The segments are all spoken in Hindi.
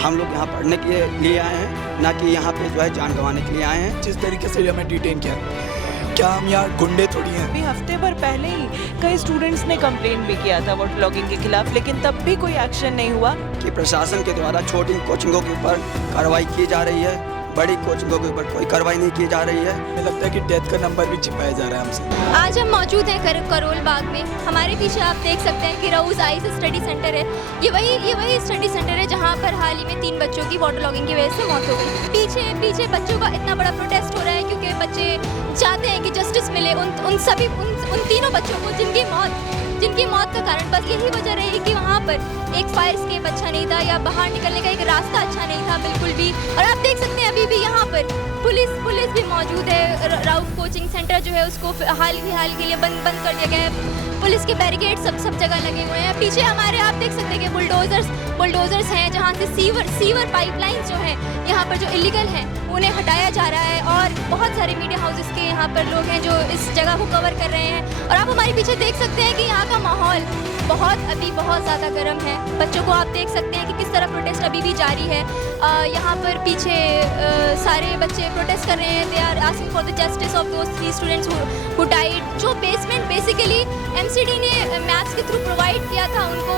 हम लोग यहाँ पढ़ने के लिए आए हैं, ना कि यहाँ पे जो है जान गंवाने के लिए आए हैं। जिस तरीके से हमें डिटेन किया, क्या हम यहाँ गुंडे थोड़ी हैं? अभी हफ्ते भर पहले ही कई स्टूडेंट्स ने कंप्लेंट भी किया था वाटर लॉगिंग के खिलाफ, लेकिन तब भी कोई एक्शन नहीं हुआ। कि प्रशासन के द्वारा छोटी कोचिंगों के ऊपर कार्रवाई की जा रही है, बड़ी कोचिंगों के ऊपर कोई कार्रवाई नहीं की जा रही है। मुझे लगता है कि डेथ का नंबर भी छिपाया जा रहा है हमसे। आज हम मौजूद हैं करोल बाग में। हमारे पीछे आप देख सकते हैं कि रऊज़ आइस स्टडी सेंटर है। ये वही स्टडी सेंटर है जहाँ पर हाल ही में 3 बच्चों की वाटर लॉगिंग की वजह से मौत हो गई। पीछे बच्चों का इतना बड़ा प्रोटेस्ट हो रहा है क्योंकि बच्चे चाहते हैं कि जस्टिस मिले उन तीनों बच्चों को जिनकी मौत का कारण बस यही वजह रही कि वहाँ पर एक फायर एस्केप अच्छा नहीं था या बाहर निकलने का एक रास्ता अच्छा नहीं था बिल्कुल भी। और आप देख सकते हैं अभी भी यहाँ पर पुलिस भी मौजूद है। राउफ कोचिंग सेंटर जो है उसको हाल के लिए बंद कर दिया गया है। पुलिस के बैरिकेड सब जगह लगे हुए हैं। पीछे हमारे आप देख सकते हैं कि बुलडोजर्स हैं जहाँ से सीवर पाइपलाइंस जो हैं यहाँ पर जो इलीगल हैं उन्हें हटाया जा रहा है। और बहुत सारे मीडिया हाउसेस के यहाँ पर लोग हैं जो इस जगह को कवर कर रहे हैं। और आप हमारे पीछे देख सकते हैं कि यहाँ का माहौल अभी बहुत ज़्यादा गर्म है। बच्चों को आप देख सकते हैं कि किस तरह प्रोटेस्ट अभी भी जारी है। यहाँ पर पीछे सारे बच्चे प्रोटेस्ट कर रहे हैं। They are asking for the justice of those 3 students who died. जो बेसमेंट बेसिकली एमसीडी ने मैप्स के थ्रू प्रोवाइड किया था उनको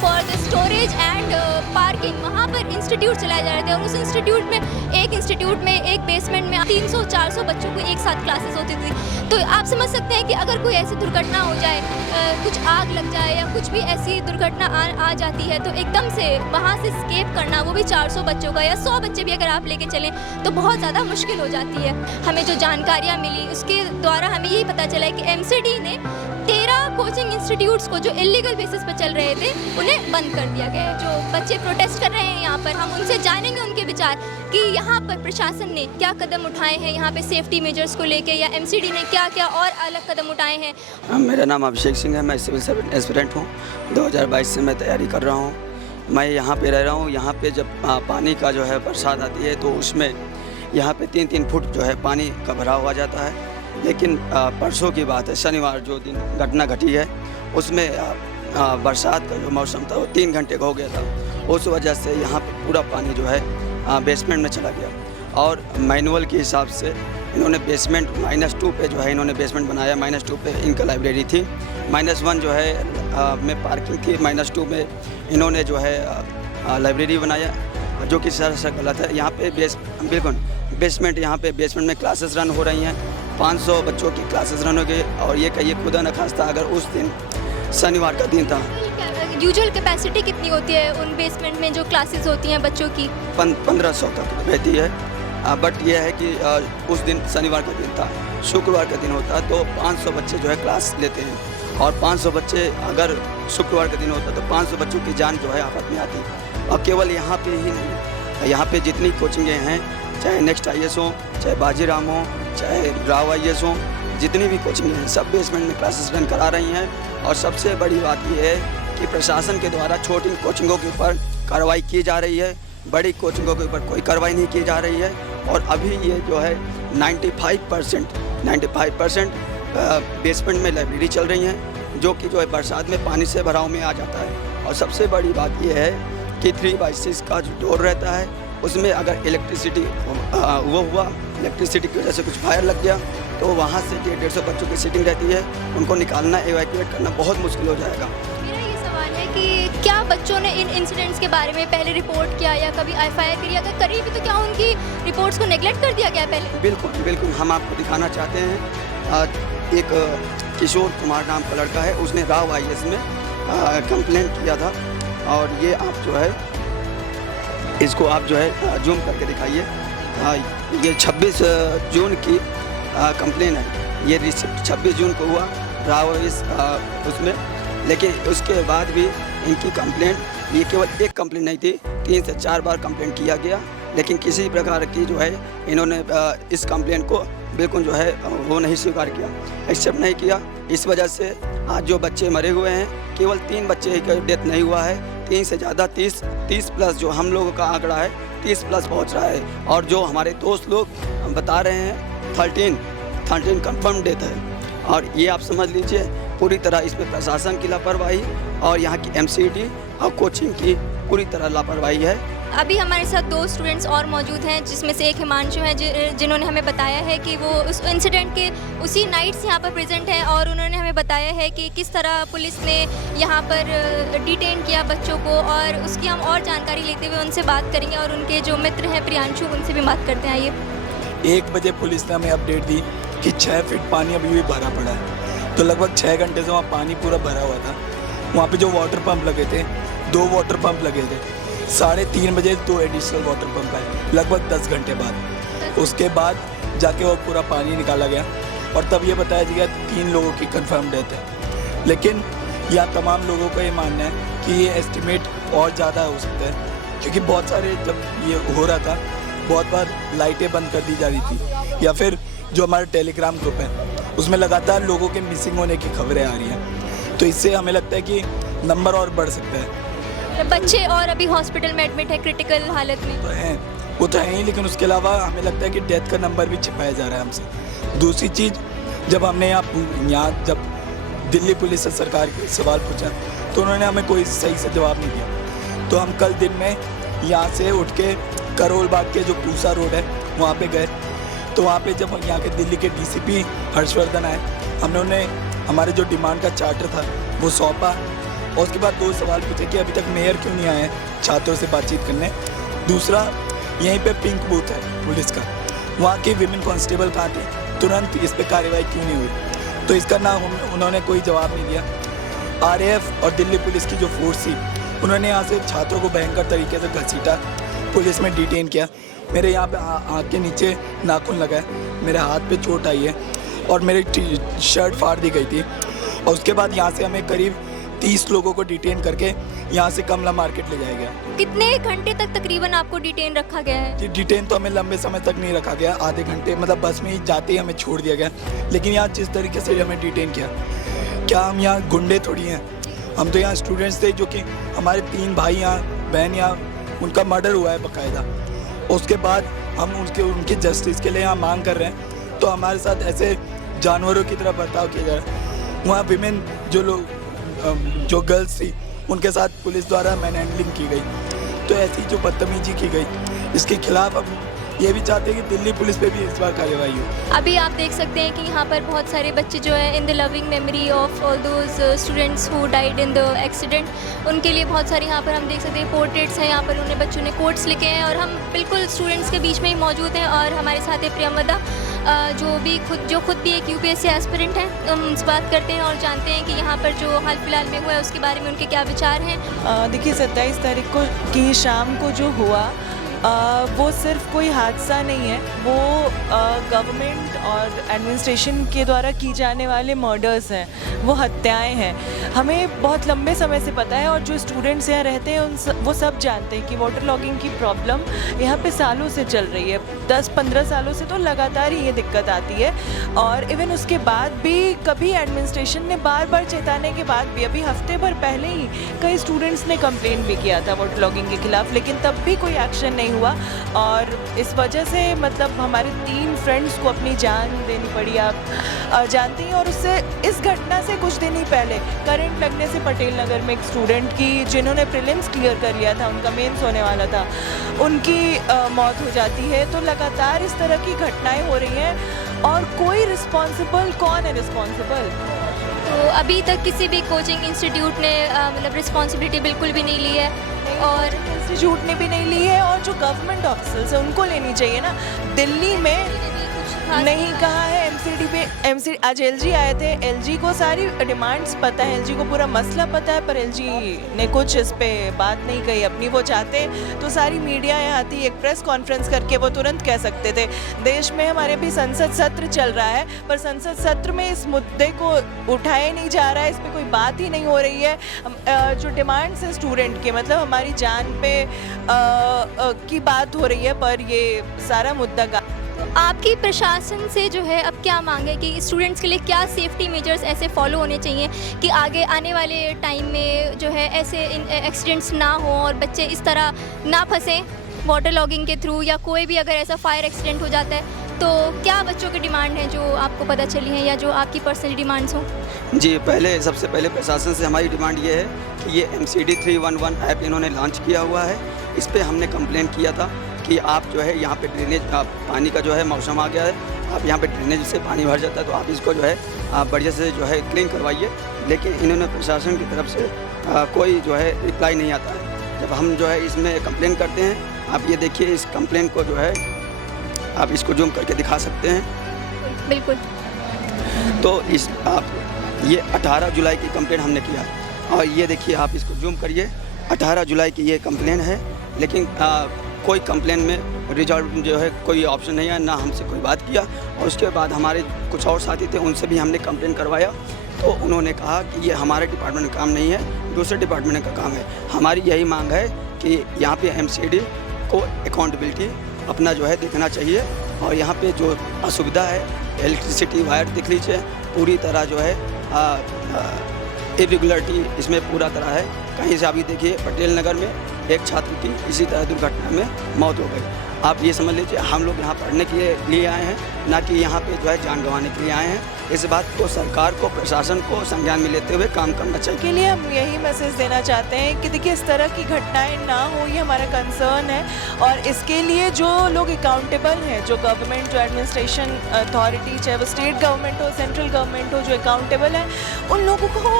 for the storage and parking, वहाँ पर इंस्टीट्यूट चलाए जा रहे थे। और उस इंस्टीट्यूट में एक बेसमेंट में 300-400 बच्चों को एक साथ क्लासेस होती थी। तो आप समझ सकते हैं कि अगर कोई ऐसी दुर्घटना हो जाए, कुछ आग लग जाए या कुछ भी ऐसी दुर्घटना आ जाती है तो एकदम से वहाँ से स्केप करना, वो भी 400 बच्चों का या 100 बच्चे भी अगर आप लेके चलें तो बहुत ज़्यादा मुश्किल हो जाती है। हमें जो जानकारियाँ मिली उसके द्वारा हमें यही पता चला है कि एमसीडी ने 13 कोचिंग इंस्टीट्यूट्स को जो इलीगल बेसिस पर चल रहे थे उन्हें बंद कर दिया गया है। जो बच्चे प्रोटेस्ट कर रहे हैं यहाँ पर, हम उनसे जानेंगे उनके विचार कि यहाँ पर प्रशासन ने क्या कदम उठाए हैं यहाँ पे सेफ्टी मेजर्स को लेके, या एमसीडी ने क्या और अलग कदम उठाए हैं। मेरा नाम अभिषेक सिंह है, मैं सिविल सर्विस एस्पिरेंट हूँ। 2022 से मैं तैयारी कर रहा हूँ। मैं यहाँ पे रह रहा हूँ। यहाँ पे जब पानी का जो है बरसात आती है तो उसमें यहाँ पे 3-3 फुट जो है पानी का भराव हो जाता है। लेकिन परसों की बात है, शनिवार जो दिन घटना घटी है उसमें बरसात का जो मौसम था वो 3 घंटे का हो गया था। उस वजह से यहाँ पे पूरा पानी जो है बेसमेंट में चला गया। और मैनुअल के हिसाब से इन्होंने बेसमेंट -2 पे जो है इन्होंने बेसमेंट बनाया। -2 पे इनका लाइब्रेरी थी, -1 जो है में पार्किंग थी, -2 में इन्होंने जो है लाइब्रेरी बनाया, जो कि सरासर गलत है। यहाँ पे बिल्कुल बेसमेंट में क्लासेस रन हो रही हैं। 500 बच्चों की क्लासेस रन हो गई। और ये कहिए खुदा न खास्ता अगर उस दिन शनिवार का दिन था। यूजुअल कैपेसिटी कितनी होती है उन बेसमेंट में जो क्लासेस होती हैं बच्चों की? 1500 तक रहती है। बट ये है कि उस दिन शनिवार का दिन था, शुक्रवार का दिन होता तो 500 बच्चे जो है क्लास लेते हैं। और 500 बच्चे अगर शुक्रवार का दिन होता तो 500 बच्चों की जान जो है आफत में आती। और केवल यहाँ पे ही नहीं, यहाँ पे जितनी कोचिंगें हैं, चाहे नेक्स्ट IAS हो, चाहे बाजीराम हो, चाहे राव IAS हो, जितनी भी कोचिंगें हैं सब बेसमेंट में क्लासेस रन करा रही हैं। और सबसे बड़ी बात यह है कि प्रशासन के द्वारा छोटी कोचिंगों के ऊपर कार्रवाई की जा रही है, बड़ी कोचिंगों के ऊपर कोई कार्रवाई नहीं की जा रही है। और अभी ये जो है 95% बेसमेंट में लाइब्रेरी चल रही हैं, जो कि जो है बरसात में पानी से भराव में आ जाता है। और सबसे बड़ी बात यह है कि 3/6 का जो डोर रहता है उसमें अगर इलेक्ट्रिसिटी इलेक्ट्रिसिटी की वजह से कुछ फायर लग गया तो वहाँ से 150 बच्चों की सीटिंग रहती है, उनको निकालना, एवैक्यूएट करना बहुत मुश्किल हो जाएगा। मेरा ये सवाल है कि क्या बच्चों ने इन इंसिडेंट्स के बारे में पहले रिपोर्ट किया या कभी FIR करी? अगर करी भी तो क्या उनकी रिपोर्ट्स को नेगलेक्ट कर दिया गया पहले? बिल्कुल हम आपको दिखाना चाहते हैं। एक किशोर कुमार नाम का लड़का है, उसने राव IAS में कंप्लेंट किया था। और ये आप जो है इसको आप जो है जूम करके दिखाइए। ये 26 जून की कंप्लेन है। ये रिसिप्ट 26 जून को हुआ राव IAS उसमें। लेकिन उसके बाद भी इनकी कंप्लेंट, ये केवल एक कंप्लेंट नहीं थी, 3 से 4 बार कंप्लेंट किया गया। लेकिन किसी प्रकार की जो है इन्होंने इस कंप्लेंट को बिल्कुल जो है वो नहीं स्वीकार किया, एक्सेप्ट नहीं किया। इस वजह से आज जो बच्चे मरे हुए हैं, केवल 3 बच्चे का डेथ नहीं हुआ है, 3 से ज़्यादा 30 प्लस जो हम लोगों का आंकड़ा है 30 प्लस पहुंच रहा है। और जो हमारे दोस्त लोग बता रहे हैं 13 कंफर्म डेथ है। और ये आप समझ लीजिए पूरी तरह इसमें प्रशासन की लापरवाही और यहाँ की एमसीडी और कोचिंग की पूरी तरह लापरवाही है। अभी हमारे साथ 2 स्टूडेंट्स और मौजूद हैं, जिसमें से एक हिमांशु है जिन्होंने हमें बताया है कि वो उस इंसिडेंट के उसी नाइट से यहाँ पर प्रेजेंट हैं, और उन्होंने हमें बताया है कि किस तरह पुलिस ने यहाँ पर डिटेन किया बच्चों को, और उसकी हम और जानकारी लेते हुए उनसे बात करेंगे, और उनके जो मित्र हैं प्रियांशु, उनसे भी बात करते हैं। आइए। 1 बजे पुलिस ने हमें अपडेट दी कि 6 फीट पानी अभी भी भरा पड़ा है। तो लगभग 6 घंटे से वहाँ पानी पूरा भरा हुआ था। वहाँ पे जो वाटर पंप लगे थे, 2 वाटर पंप लगे थे। 3:30 बजे 2 एडिशनल वाटर पंप आए, लगभग 10 घंटे बाद। उसके बाद जाके वो पूरा पानी निकाला गया, और तब ये बताया गया 3 लोगों की कंफर्म डेथ है। लेकिन यहाँ तमाम लोगों का ये मानना है कि ये एस्टिमेट और ज़्यादा हो सकता है, क्योंकि बहुत सारे जब ये हो रहा था, बहुत बार लाइटें बंद कर दी जा रही थी, या फिर जो हमारा टेलीग्राम ग्रुप है उसमें लगातार लोगों के मिसिंग होने की खबरें आ रही हैं। तो इससे हमें लगता है कि नंबर और बढ़ सकता है। बच्चे और अभी हॉस्पिटल में एडमिट है क्रिटिकल हालत में। तो हैं, वो तो हैं ही, लेकिन उसके अलावा हमें लगता है कि डेथ का नंबर भी छिपाया जा रहा है हमसे। दूसरी चीज़, जब हमने यहाँ जब दिल्ली पुलिस से सरकार के सवाल पूछा, तो उन्होंने हमें कोई सही से जवाब नहीं दिया। तो हम कल दिन में यहाँ से उठ के करोल बाग के जो पूसा रोड है वहाँ पे गए। तो वहाँ पे जब यहाँ के दिल्ली के डीसीपी हर्षवर्धन आए, हमने उन्हें हमारे जो डिमांड का चार्टर था वो सौंपा, और उसके बाद 2 सवाल पूछे कि अभी तक मेयर क्यों नहीं आए छात्रों से बातचीत करने। दूसरा, यहीं पे पिंक बूथ है पुलिस का, वहाँ की विमेन कांस्टेबल कहाँ थी, तुरंत इस पर कार्रवाई क्यों नहीं हुई। तो इसका ना उन्होंने कोई जवाब नहीं दिया। आरएएफ और दिल्ली पुलिस की जो फोर्स थी, उन्होंने यहाँ से छात्रों को भयंकर तरीके से घसीटा, पुलिस में डिटेन किया। मेरे यहाँ पे आँख के नीचे नाखून लगा है, मेरे हाथ पे चोट आई है, और मेरी शर्ट फाड़ दी गई थी। और उसके बाद यहाँ से हमें करीब 30 लोगों को डिटेन करके यहाँ से कमला मार्केट ले जाया गया। कितने घंटे तक तकरीबन आपको डिटेन रखा गया है? डिटेन तो हमें लंबे समय तक नहीं रखा गया, आधे घंटे, मतलब बस में ही जाते ही हमें छोड़ दिया गया। लेकिन यहाँ जिस तरीके से हमें डिटेन किया, क्या हम यहाँ गुंडे थोड़ी हैं? हम तो यहाँ स्टूडेंट्स थे, जो कि हमारे 3 भाई यहाँ, बहन यहाँ, उनका मर्डर हुआ है बाकायदा। उसके बाद हम उनके जस्टिस के लिए यहाँ मांग कर रहे हैं, तो हमारे साथ ऐसे जानवरों की तरह बर्ताव किया जा रहा है। वहाँ विमेन जो गर्ल्स थी, उनके साथ पुलिस द्वारा मैन हैंडलिंग की गई। तो ऐसी जो बदतमीजी की गई, इसके खिलाफ अब ये भी चाहते हैं कि दिल्ली पुलिस पे भी इस बार कार्रवाई हो। अभी आप देख सकते हैं कि यहाँ पर बहुत सारे बच्चे जो है in the loving memory of all those students who died in the accident, उनके लिए बहुत सारे यहाँ पर हम देख सकते हैं पोर्ट्रेट्स हैं। यहाँ पर उन्हें बच्चों ने कोट्स लिखे हैं, और हम बिल्कुल स्टूडेंट्स के बीच में ही मौजूद हैं। और हमारे साथ है प्रियमदा, जो खुद भी एक यूपीएससी एस्पिरेंट हैं। हम उनसे बात करते हैं और जानते हैं कि यहाँ पर जो हाल फिलहाल में हुआ है उसके बारे में उनके क्या विचार हैं। देखिए, 27 तारीख को की शाम को जो हुआ, वो सिर्फ कोई हादसा नहीं है, वो गवर्नमेंट और एडमिनिस्ट्रेशन के द्वारा की जाने वाले मर्डर्स हैं, वो हत्याएं हैं। हमें बहुत लंबे समय से पता है, और जो स्टूडेंट्स यहाँ रहते हैं वो सब जानते हैं कि वाटर लॉगिंग की प्रॉब्लम यहाँ पे सालों से चल रही है। 10-15 सालों से तो लगातार ही ये दिक्कत आती है। और इवन उसके बाद भी कभी एडमिनिस्ट्रेशन ने बार बार चेताने के बाद भी, अभी हफ्ते भर पहले ही कई स्टूडेंट्स ने कंप्लेंट भी किया था वाटर लॉगिंग के खिलाफ, लेकिन तब भी कोई एक्शन नहीं हुआ। और इस वजह से मतलब हमारे 3 फ्रेंड्स को अपनी जान देनी पड़ी, आप जानती हैं। और उससे इस घटना से कुछ दिन ही पहले करंट लगने से पटेल नगर में एक स्टूडेंट की, जिन्होंने प्रीलिम्स क्लियर कर लिया था, उनका मेंस होने वाला था, उनकी मौत हो जाती है। तो लगातार इस तरह की घटनाएं हो रही हैं, और कोई रिस्पॉन्सिबल, कौन है रिस्पॉन्सिबल? तो अभी तक किसी भी कोचिंग इंस्टीट्यूट ने मतलब रिस्पॉन्सिबिलिटी बिल्कुल भी नहीं ली है, और इंस्टीट्यूट ने भी नहीं ली है, और जो गवर्नमेंट ऑफिसर्स है उनको लेनी चाहिए ना। दिल्ली में नहीं कहा है, एमसीडी आज एलजी आए थे, एलजी को सारी डिमांड्स पता है, एलजी को पूरा मसला पता है, पर एलजी ने कुछ इस पे बात नहीं कही अपनी। वो चाहते तो सारी मीडिया यहाँ आती, एक प्रेस कॉन्फ्रेंस करके वो तुरंत कह सकते थे। देश में हमारे भी संसद सत्र चल रहा है, पर संसद सत्र में इस मुद्दे को उठाया नहीं जा रहा है, इस पर कोई बात ही नहीं हो रही है। जो डिमांड्स हैं स्टूडेंट के, मतलब हमारी जान पे की बात हो रही है, पर ये सारा मुद्दा आपकी प्रशासन से जो है अब क्या मांग है कि स्टूडेंट्स के लिए क्या सेफ्टी मेजर्स ऐसे फॉलो होने चाहिए कि आगे आने वाले टाइम में जो है ऐसे एक्सीडेंट्स ना हो, और बच्चे इस तरह ना फंसें वाटर लॉगिंग के थ्रू, या कोई भी अगर ऐसा फायर एक्सीडेंट हो जाता है तो क्या बच्चों की डिमांड है जो आपको पता चली है, या जो आपकी पर्सनल डिमांड्स हों? जी, सबसे पहले प्रशासन से हमारी डिमांड ये है कि ये MCD 311 ऐप इन्होंने लॉन्च किया हुआ है, इस पे हमने कंप्लेन किया था कि आप जो है यहाँ पे ड्रेनेज पानी का जो है मौसम आ गया है, आप यहाँ पे ड्रेनेज से पानी भर जाता है, तो आप इसको जो है आप बढ़िया से जो है क्लीन करवाइए। लेकिन इन्होंने प्रशासन की तरफ से कोई जो है रिप्लाई नहीं आता है। जब हम जो है इसमें कंप्लेन करते हैं, आप ये देखिए इस कंप्लेन को जो है आप इसको जूम करके दिखा सकते हैं। बिल्कुल। तो इस आप ये 18 जुलाई की कंप्लेन हमने किया और ये देखिए आप इसको जूम करिए, 18 जुलाई की ये कंप्लेन है। लेकिन कोई कंप्लेन में रिजॉल्व जो है कोई ऑप्शन नहीं है, ना हमसे कोई बात किया। और उसके बाद हमारे कुछ और साथी थे, उनसे भी हमने कंप्लेन करवाया, तो उन्होंने कहा कि ये हमारे डिपार्टमेंट का काम नहीं है, दूसरे डिपार्टमेंट का काम है। हमारी यही मांग है कि यहाँ पे MCD को अकाउंटेबिलिटी अपना जो है देखना चाहिए और यहाँ पे जो असुविधा है, इलेक्ट्रिसिटी वायर दिख लीजिए, पूरी तरह जो है इरेगुलरिटी इसमें पूरा तरह है। कहीं से अभी देखिए पटेल नगर में एक छात्र की इसी तरह दुर्घटना में मौत हो गई। आप ये समझ लीजिए हम लोग यहाँ पढ़ने के लिए आए हैं, ना कि यहाँ पे जो है जान गंवाने के लिए आए हैं। इस बात को सरकार को, प्रशासन को संज्ञान में लेते हुए काम करना चाहिए। के लिए हम यही मैसेज देना चाहते हैं कि देखिए इस तरह की घटनाएं ना हो, ये हमारा कंसर्न है। और इसके लिए जो लोग अकाउंटेबल हैं, जो गवर्नमेंट, जो एडमिनिस्ट्रेशन अथॉरिटी, चाहे वो स्टेट गवर्नमेंट हो, सेंट्रल गवर्नमेंट हो, जो अकाउंटेबल हैं, उन लोगों को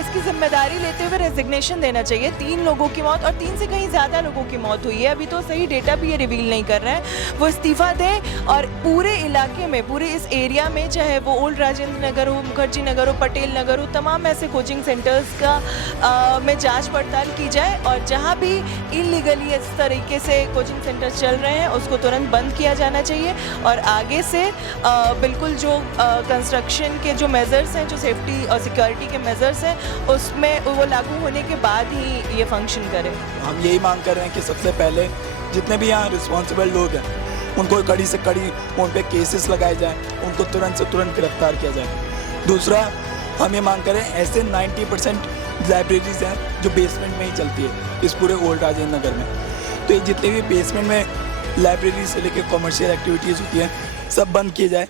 इसकी जिम्मेदारी लेते हुए रेजिग्नेशन देना चाहिए। 3 लोगों की मौत और 3 से कहीं ज़्यादा लोगों की मौत हुई है, अभी तो सही डेटा भी ये रिवील नहीं कर रहे हैं। वो इस्तीफ़ा दें और पूरे इलाके में, पूरे इस एरिया में, चाहे वो ओल्ड राजेंद्र नगर हो, मुखर्जी नगर हो, पटेल नगर हो, तमाम ऐसे कोचिंग सेंटर्स का में जांच पड़ताल की जाए और जहां भी इलीगली इस तरीके से कोचिंग सेंटर्स चल रहे हैं उसको तुरंत बंद किया जाना चाहिए। और आगे से बिल्कुल जो कंस्ट्रक्शन के जो मेजर्स हैं, जो सेफ्टी और सिक्योरिटी के मेजर्स हैं, उसमें वो लागू होने के बाद ही ये फंक्शन करें। हम यही मांग कर रहे हैं कि सबसे पहले जितने भी यहाँ रिस्पॉन्सिबल लोग हैं उनको कड़ी से कड़ी उन पे केसेस लगाए जाएं, उनको तुरंत से तुरंत गिरफ्तार किया जाए। दूसरा, हम ये मांग करें, ऐसे 90% लाइब्रेरीज हैं जो बेसमेंट में ही चलती है इस पूरे ओल्ड राजेंद्र नगर में। तो ये जितने भी बेसमेंट में लाइब्रेरी से लेकर कॉमर्शियल एक्टिविटीज़ होती हैं सब बंद किए जाए।